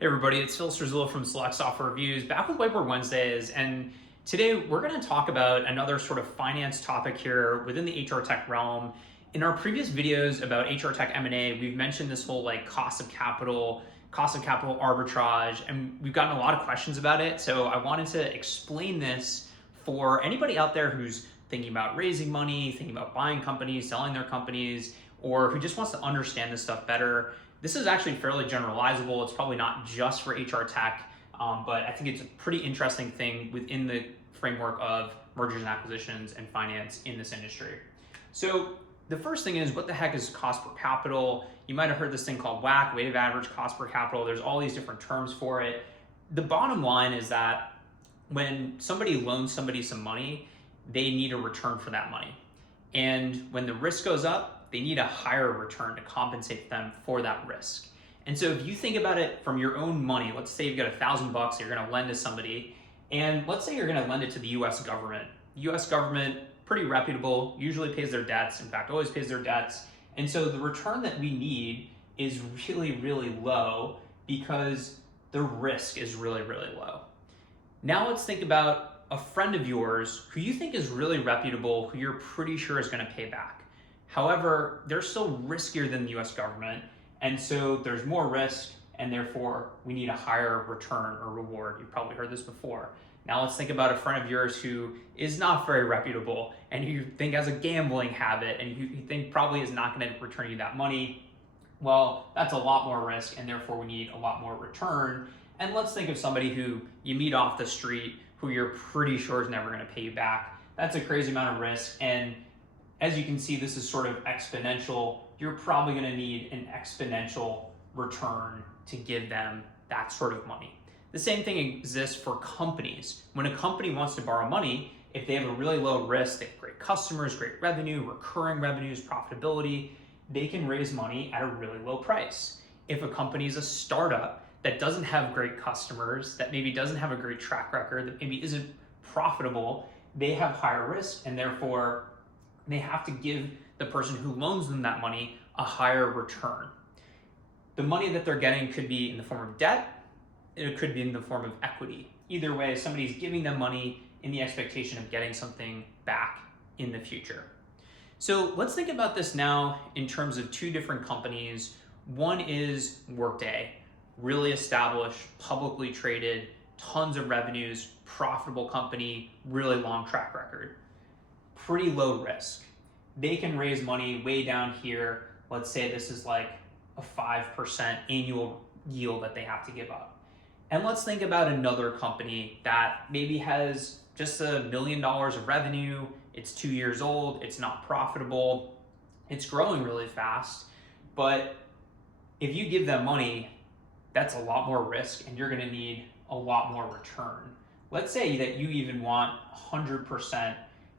Hey everybody, it's Phil Strazullo from Select Software Reviews, back with Whiteboard Wednesdays, and today we're going to talk about another sort of finance topic here within the HR tech realm. In our previous videos about HR tech M&A, we've mentioned this whole cost of capital arbitrage, and we've gotten a lot of questions about it. So I wanted to explain this for anybody out there who's thinking about raising money, thinking about buying companies, selling their companies, or who just wants to understand this stuff better. This is actually fairly generalizable. It's probably not just for HR tech, but I think it's a pretty interesting thing within the framework of mergers and acquisitions and finance in this industry. So the first thing is, what the heck is cost per capital? You might have heard this thing called WACC, weighted average cost per capital. There's all these different terms for it. The bottom line is that when somebody loans somebody some money, they need a return for that money. And when the risk goes up, they need a higher return to compensate them for that risk. And so if you think about it from your own money, let's say you've got $1,000 you're gonna lend to somebody, and let's say you're gonna lend it to the US government. US government, pretty reputable, usually pays their debts, in fact, always pays their debts. And so the return that we need is really, really low because the risk is really, really low. Now let's think about a friend of yours who you think is really reputable, who you're pretty sure is gonna pay back. However, they're still riskier than the US government, and so there's more risk, and therefore we need a higher return or reward. You've probably heard this before. Now let's think about a friend of yours who is not very reputable, and you think has a gambling habit, and you think probably is not going to return you that money. Well, that's a lot more risk, and therefore we need a lot more return. And let's think of somebody who you meet off the street, who you're pretty sure is never going to pay you back. That's a crazy amount of risk, and as you can see, this is sort of exponential. You're probably going to need an exponential return to give them that sort of money. The same thing exists for companies. When a company wants to borrow money, if they have a really low risk, they have great customers, great revenue, recurring revenues, profitability, they can raise money at a really low price. If a company is a startup that doesn't have great customers, that maybe doesn't have a great track record, that maybe isn't profitable, they have higher risk, and therefore they have to give the person who loans them that money a higher return. The money that they're getting could be in the form of debt, it could be in the form of equity. Either way, somebody's giving them money in the expectation of getting something back in the future. So let's think about this now in terms of two different companies. One is Workday, really established, publicly traded, tons of revenues, profitable company, really long track record. Pretty low risk. They can raise money way down here. Let's say this is like a 5% annual yield that they have to give up. And let's think about another company that maybe has just $1 million of revenue. It's 2 years old. It's not profitable. It's growing really fast. But if you give them money, that's a lot more risk, and you're going to need a lot more return. Let's say that you even want 100%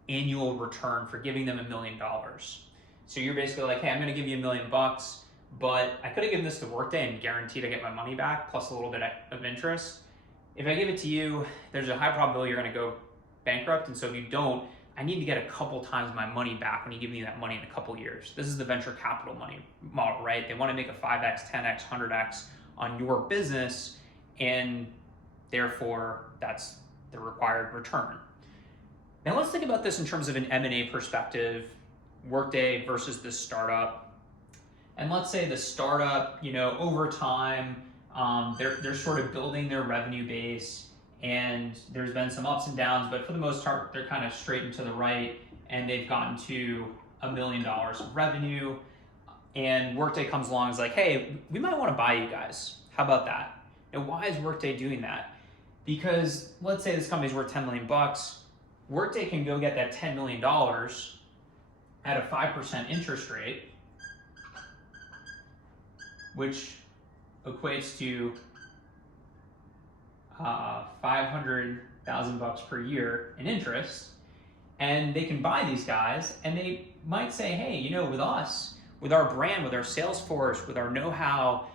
annual return for giving them $1 million. So you're basically like, hey, I'm gonna give you $1 million, but I could have given this to Workday and guaranteed I get my money back plus a little bit of interest. If I give it to you, there's a high probability you're gonna go bankrupt, and so if you don't, I need to get a couple times my money back when you give me that money in a couple years. This is the venture capital money model, right? They wanna make a 5x, 10x, 100x on your business, and therefore that's the required return. Now let's think about this in terms of an M&A perspective, Workday versus the startup. And let's say the startup, over time, they're sort of building their revenue base, and there's been some ups and downs, but for the most part, they're kind of straight and to the right, and they've gotten to $1 million of revenue. And Workday comes along and is like, hey, we might want to buy you guys. How about that? And why is Workday doing that? Because let's say this company's worth $10 million. Workday can go get that $10 million at a 5% interest rate, which equates to $500,000 per year in interest. And they can buy these guys, and they might say, hey, with us, with our brand, with our sales force, with our know-how,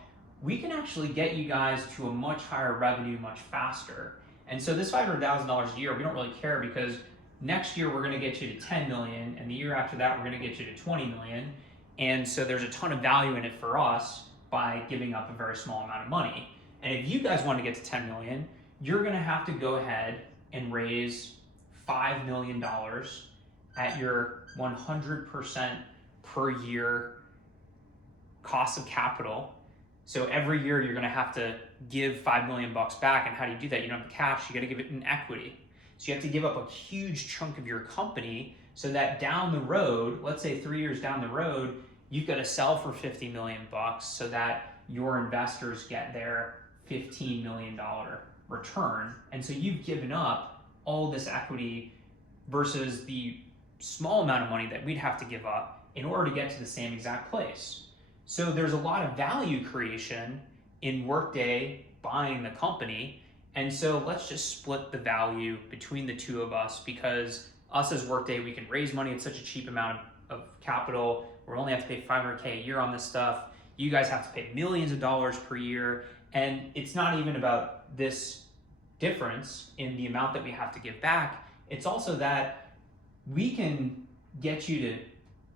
we can actually get you guys to a much higher revenue much faster. And so this $500,000 a year, we don't really care, because next year we're going to get you to 10 million, and the year after that we're going to get you to 20 million. And so there's a ton of value in it for us by giving up a very small amount of money. And if you guys want to get to 10 million, you're going to have to go ahead and raise $5 million at your 100% per year cost of capital. So every year you're going to have to give 5 million bucks back. And how do you do that? You don't have the cash, you got to give it in equity. So you have to give up a huge chunk of your company so that down the road, let's say 3 years down the road, you've got to sell for 50 million bucks so that your investors get their $15 million return. And so you've given up all this equity versus the small amount of money that we'd have to give up in order to get to the same exact place. So there's a lot of value creation in Workday buying the company. And so let's just split the value between the two of us, because us as Workday, we can raise money at such a cheap amount of capital. We only have to pay $500K a year on this stuff. You guys have to pay millions of dollars per year. And it's not even about this difference in the amount that we have to give back. It's also that we can get you to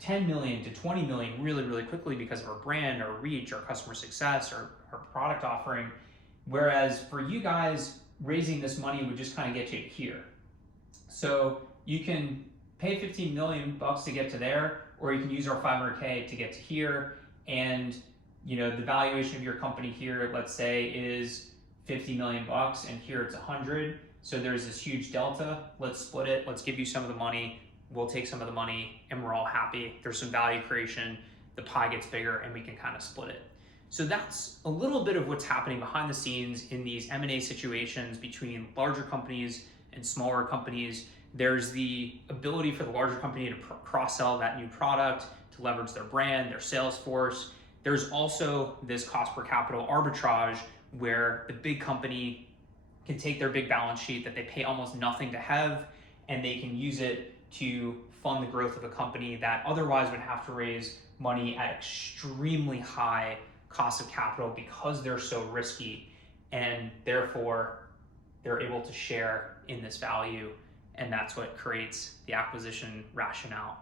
10 million to 20 million really, really quickly because of our brand, our reach, our customer success, our product offering. Whereas for you guys, raising this money would just kind of get you here. So you can pay 15 million bucks to get to there, or you can use our 500K to get to here. And the valuation of your company here, let's say, is 50 million bucks, and here it's 100. So there's this huge delta. Let's split it. Let's give you some of the money. We'll take some of the money, and we're all happy. There's some value creation. The pie gets bigger, and we can kind of split it. So that's a little bit of what's happening behind the scenes in these M&A situations between larger companies and smaller companies. There's the ability for the larger company to cross-sell that new product, to leverage their brand, their sales force. There's also this cost per capital arbitrage where the big company can take their big balance sheet that they pay almost nothing to have, and they can use it to fund the growth of a company that otherwise would have to raise money at extremely high cost of capital because they're so risky, and therefore they're able to share in this value, and that's what creates the acquisition rationale.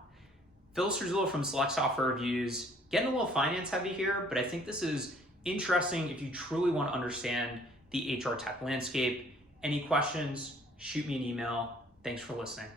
Phil Struzzillo from Select Software Reviews, getting a little finance heavy here, but I think this is interesting if you truly want to understand the HR tech landscape. Any questions, shoot me an email. Thanks for listening.